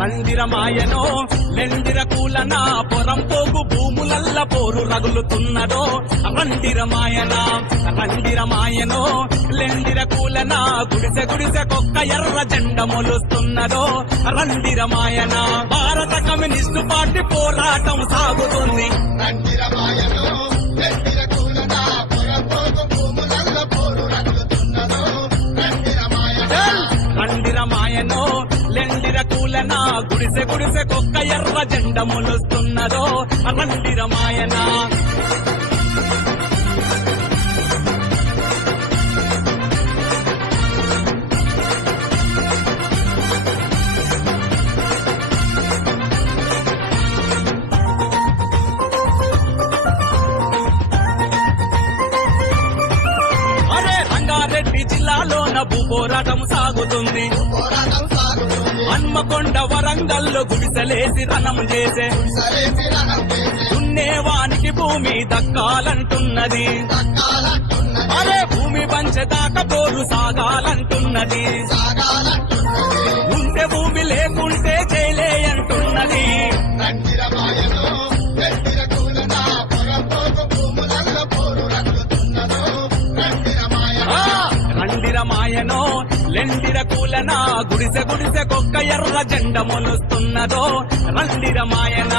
రండిరమాయనో లెండిర కూలన పొరం పోగు భూములల్ల పోరు రగులుతున్నదో రండిరమాయనో లెండిర కూలన గుడిసె గుడిసె కొక్క ఎర్ర జెండ మొలుస్తున్నదో రండిరమాయన భారత కమ్యూనిస్టు పార్టీ పోరాటం సాగుతుంది రండిరమాయనో లెండిర కూలన పొరం పోగు భూములల్ల పోరు రగులుతున్నదో రండిరమాయనో లెండిర కూలన గుడిసె గుడిసె కొక్క ఎర్ర జెండ మొలుస్తున్నదో రండిరమాయన రంగారెడ్డి జిల్లాలోన భూ పోరాటం సాగుతుంది హన్మకొండ వరంగల్లో గుడిసెలేసి రణం చేసే దున్నేవానికి భూమి దక్కాలంటున్నది భూమి పంచదాకా పోరు సాగాలంటున్నది ఉంటే భూమి లేకుంటే చేయలే అంటున్నది రండిరమాయనో లెండిర కూలన గుడిసె గుడిసె కొక్క ఎర్ర జెండ మొలుస్తున్నదో రండిరమాయన